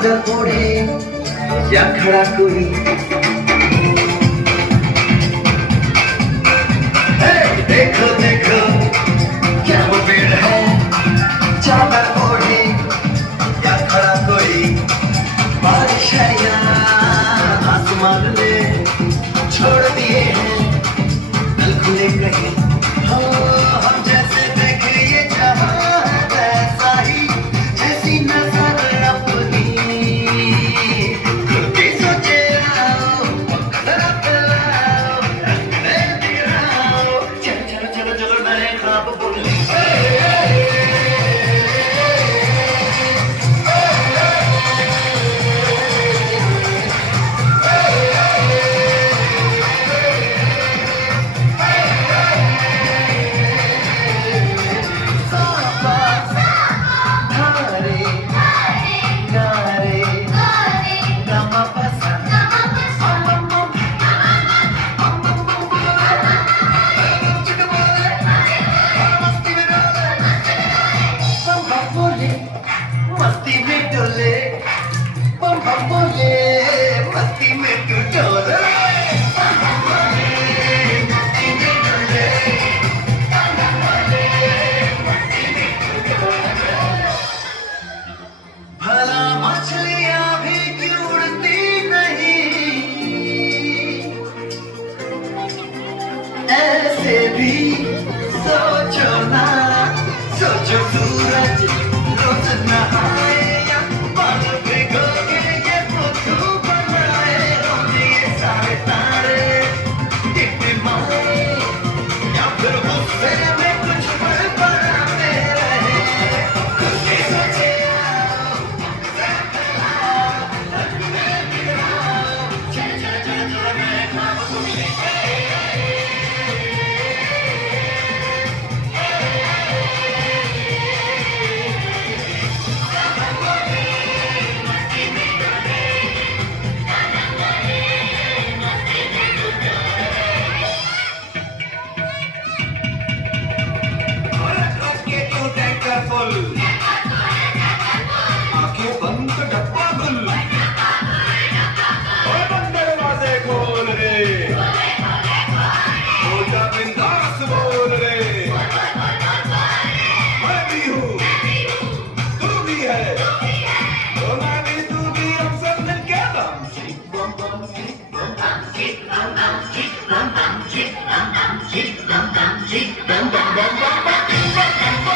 पागल बूढ़े या खड़ा कोई, देखो देखो क्या वो पेड़ है, चादर ओढ़े या खड़ा कोई, बारिश है या आसमान ने छोड़ दिए हैं दिल खुले कहीं। हो हम जैसे देखे ये जहां है वैसा ही, जैसी नजर अपनी खुद की सोचे आओ, जरा पिलाओ, रखने दिलाओ, चलो चलो चलो चलो नए ख्वाब बोले। मस्ती में डोले, बम बम बोले, मस्ती में तू डोले, भला मछलियां भी क्यों उड़ती नहीं, ऐसे भी सोचो ना, सोचो सूरज रोज नहाए या बाल भिगोके ये फोटो बनाए, रोजे ये सारे तारे टिमटिमाए, या फिर गुस्से में कुछ पल बनाते रहे, खुद के सोचे आओ, रखने दिलाओ, चल चल चल चल मैं ख्वाब सुनने। आंखें बंद डब्बा गुल, बंद दरवाजे खोल रे, हो जा बिंदास बोल रे, मैं भी हूँ तू भी है, तो मैं भी तू भी हम सब मिलके बम चिक बम बम चिक बम बम चिक बम बम चिक बम बम चिक बम बम चिक बम बम चिक बम बम बम बम बम।